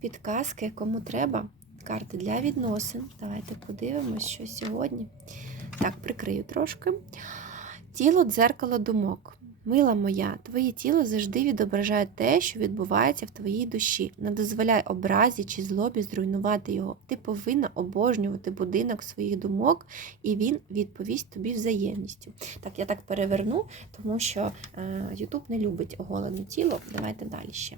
Підказки, кому треба. Карти для відносин. Давайте подивимось, що сьогодні. Так, прикрию трошки. Тіло дзеркало думок. Мила моя, твоє тіло завжди відображає те, що відбувається в твоїй душі. Не дозволяй образі чи злобі зруйнувати його. Ти повинна обожнювати будинок своїх думок, і він відповість тобі взаємністю. Так, я так переверну, тому що е, не любить оголене тіло. Давайте далі ще.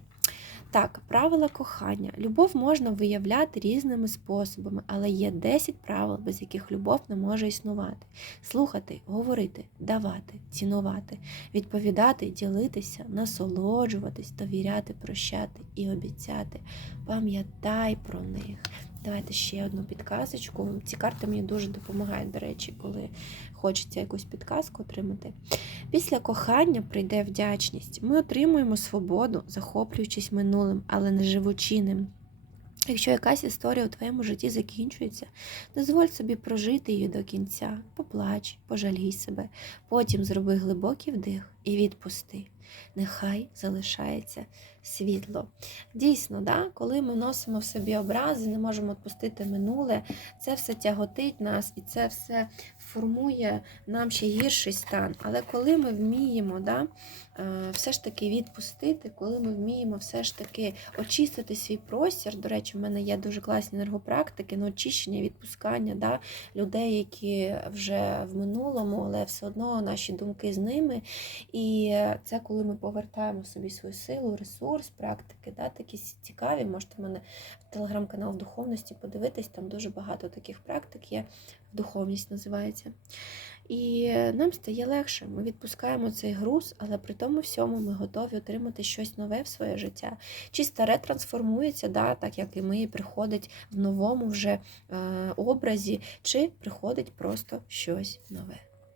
Так, правила кохання. Любов можна виявляти різними способами, але є 10 правил, без яких любов не може існувати. Слухати, говорити, давати, цінувати, відповідати, ділитися, насолоджуватись, довіряти, прощати і обіцяти. Пам'ятай про них. Давайте ще одну підказочку. Ці карти мені дуже допомагають, до речі, коли хочеться якусь підказку отримати. Після кохання прийде вдячність. Ми отримуємо свободу, захоплюючись минулим, але не живучи ним. Якщо якась історія у твоєму житті закінчується, дозволь собі прожити її до кінця, поплач, пожалій себе, потім зроби глибокий вдих і відпусти. Нехай залишається світло. Дійсно, да? коли ми носимо в собі образи, не можемо відпустити минуле, це все тяготить нас і це все формує нам ще гірший стан. Але коли ми вміємо да, е, все ж таки відпустити, коли ми вміємо все ж таки очистити свій простір, до речі, в мене є дуже класні енергопрактики на очищення, відпускання да, людей, які вже в минулому, але все одно наші думки з ними. І це коли ми повертаємо собі свою силу, ресурс, практики, да, такі цікаві. Можете в мене в телеграм-канал духовності подивитись, там дуже багато таких практик є. Духовність називається. І нам стає легше. Ми відпускаємо цей груз, але при тому всьому ми готові отримати щось нове в своє життя. Чи старе трансформується, да, так як і ми, приходить в новому вже е, образі, чи приходить просто щось нове.